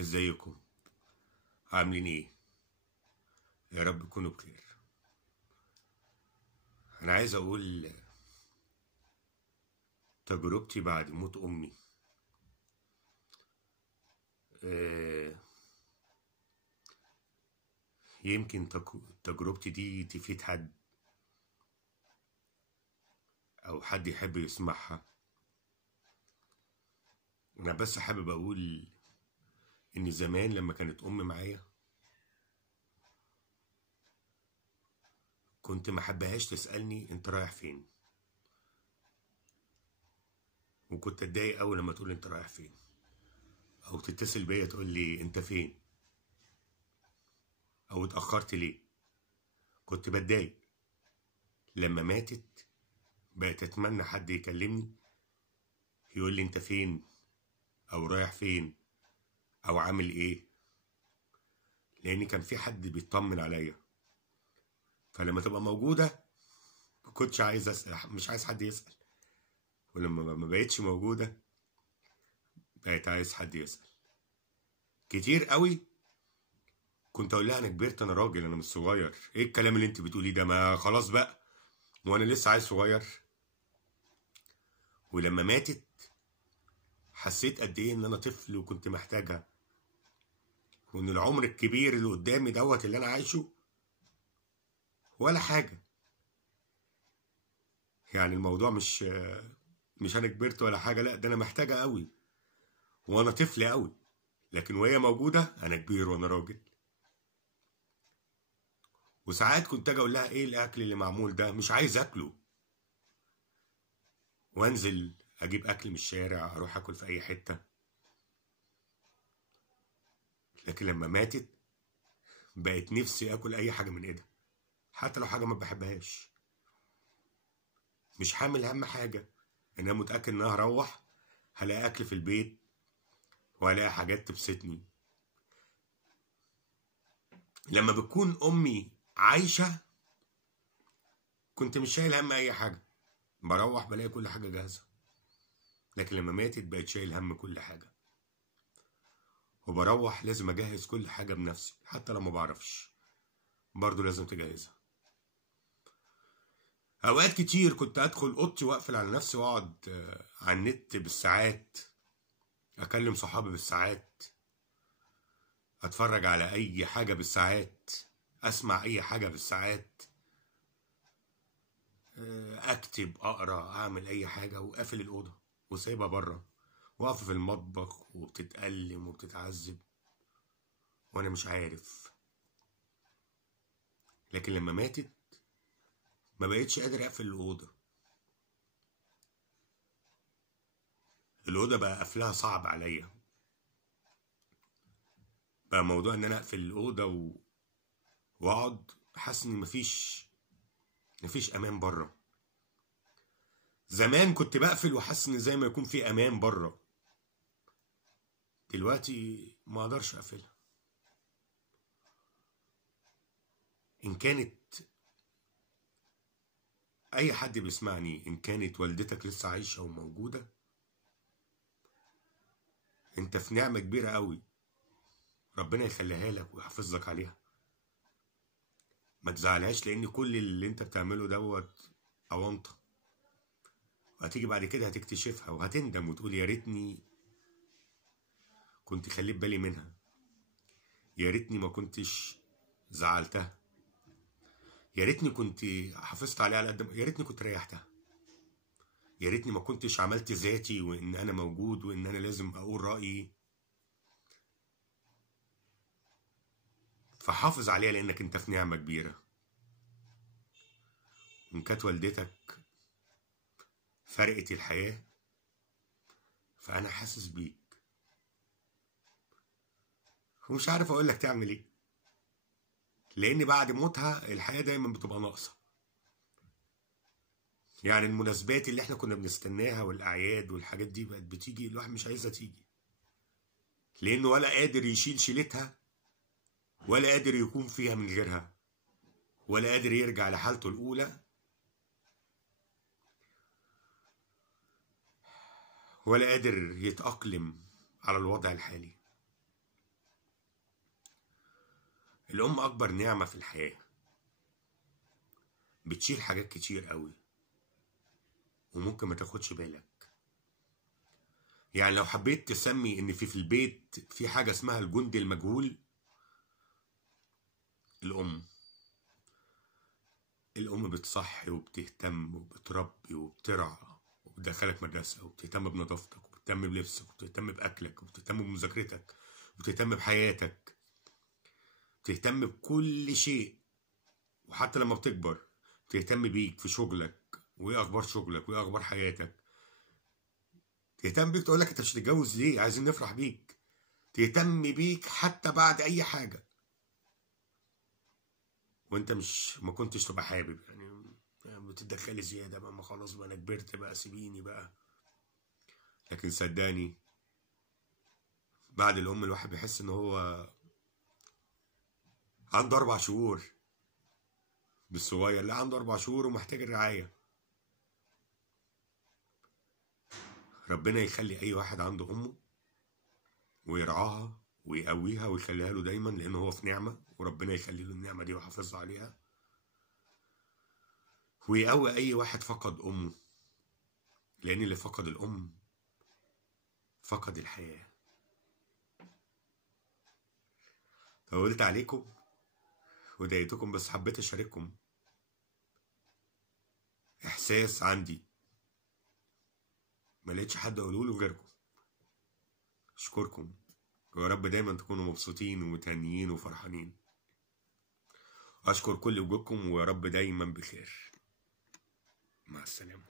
ازيكم؟ عاملين ايه؟ يا رب تكونوا بخير. انا عايز اقول تجربتي بعد موت امي. آه، يمكن تجربتي دي تفيد حد او حد يحب يسمعها. انا بس حابب اقول ان زمان لما كانت امي معايا كنت ما حبهاش تسألني انت رايح فين، وكنت اتضايق قوي لما تقول انت رايح فين، او تتصل بيا تقول لي انت فين او اتأخرت ليه. كنت بتضايق. لما ماتت بقيت اتمنى حد يكلمني يقول لي انت فين او رايح فين او عامل ايه، لان كان في حد بيطمن عليا. فلما تبقى موجوده ما كنتش عايز اسال، مش عايز حد يسال، ولما ما بقتش موجوده بقيت عايز حد يسال. كتير قوي كنت اقول لها انا كبرت، انا راجل، انا مش صغير، ايه الكلام اللي انت بتقوليه ده، ما خلاص بقى وانا لسه عايز صغير. ولما ماتت حسيت قد ايه ان انا طفل وكنت محتاجها، وان العمر الكبير اللي قدامي دوت اللي انا عايشه ولا حاجه. يعني الموضوع مش انا كبرت ولا حاجه، لا ده انا محتاجه قوي وانا طفل قوي، لكن وهي موجوده انا كبير وانا راجل. وساعات كنت اجي اقول لها ايه الاكل اللي معمول ده، مش عايز اكله، وانزل اجيب اكل من الشارع اروح اكل في اي حته. لكن لما ماتت بقت نفسي اكل اي حاجه من ايدها، حتى لو حاجه ما بحبهاش. مش حامل هم حاجه، انا متاكد ان انا هروح هلاقي اكل في البيت وهلاقي حاجات تبسطني. لما بتكون امي عايشه كنت مش شايل هم اي حاجه، بروح بلاقي كل حاجه جاهزه. لكن لما ماتت بقيت شايل هم كل حاجه، وبروح لازم اجهز كل حاجه بنفسي، حتى لو ما بعرفش برضه لازم تجهزها. اوقات كتير كنت ادخل اوضتي واقفل على نفسي واقعد على النت بالساعات، اكلم صحابي بالساعات، اتفرج على اي حاجه بالساعات، اسمع اي حاجه بالساعات، اكتب، اقرا، اعمل اي حاجه، وقافل الاوضه وسايبها بره، واقف في المطبخ وبتتألم وبتتعذب وانا مش عارف. لكن لما ماتت ما بقتش قادر اقفل الاوضه بقى قفلها صعب عليا. بقى موضوع ان انا اقفل الاوضه واقعد حاسس ان مفيش امان بره. زمان كنت بقفل وحاسس ان زي ما يكون في امان بره، دلوقتي ما اقدرش اقفلها. ان كانت اي حد بيسمعني، ان كانت والدتك لسه عايشه وموجوده، انت في نعمه كبيره قوي، ربنا يخليها لك ويحافظ لك عليها. ما تزعلهاش، لان كل اللي انت بتعمله دوت اونطه، وهتيجي بعد كده هتكتشفها وهتندم وتقول يا ريتني كنت خليت بالي منها، يا ريتني ما كنتش زعلتها، يا ريتني كنت حافظت عليها على قد يا ريتني كنت ريحتها، يا ريتني ما كنتش عملت ذاتي وان انا موجود وان انا لازم اقول رأيي. فحافظ عليها لانك انت في نعمة كبيرة. وان كانت والدتك فرقت الحياة فانا حاسس بيك، ومش عارف اقول لك تعمل ايه، لان بعد موتها الحياة دايما بتبقى ناقصة. يعني المناسبات اللي احنا كنا بنستناها والاعياد والحاجات دي بقت بتيجي الواحد مش عايزها تيجي، لانه ولا قادر يشيل شيلتها، ولا قادر يكون فيها من غيرها، ولا قادر يرجع لحالته الاولى، ولا قادر يتأقلم على الوضع الحالي. الأم أكبر نعمة في الحياة، بتشيل حاجات كتير قوي وممكن ما تاخدش بالك. يعني لو حبيت تسمي إن في البيت في حاجة اسمها الجندي المجهول، الأم بتصحي وبتهتم وبتربي وبترعى وبتدخلك مدرسة وبتهتم بنظافتك وبتهتم بلبسك وبتهتم بأكلك وبتهتم بمذاكرتك وبتهتم بحياتك، بتهتم بكل شيء. وحتى لما بتكبر تهتم بيك في شغلك، وايه اخبار شغلك وايه اخبار حياتك. تهتم بيك، تقولك انت مش هتتجوز ليه، عايزين نفرح بيك. تهتم بيك حتى بعد اي حاجة وانت مش ما كنتش تبقى حابب. يعني بتتدخلي زيادة بقى، ما خلاص بقى انا كبرت بقى، سيبيني بقى. لكن صدقني بعد الام الواحد بيحس ان هو عنده 4 شهور، بالصغير لا عنده 4 شهور ومحتاج الرعاية. ربنا يخلي اي واحد عنده امه ويرعاها ويقويها ويخليها له دايما، لان هو في نعمة، وربنا يخلي له النعمة دي ويحافظها عليها. ويقوي اي واحد فقد امه، لان اللي فقد الام فقد الحياة. طولت عليكم وضايقتكم، بس حبيت اشارككم احساس عندي ما لقيتش حد اقوله غيركم. اشكركم، ويا رب دايما تكونوا مبسوطين ومتهنيين وفرحانين. اشكر كل وجودكم، ويا رب دايما بخير. مع السلامة.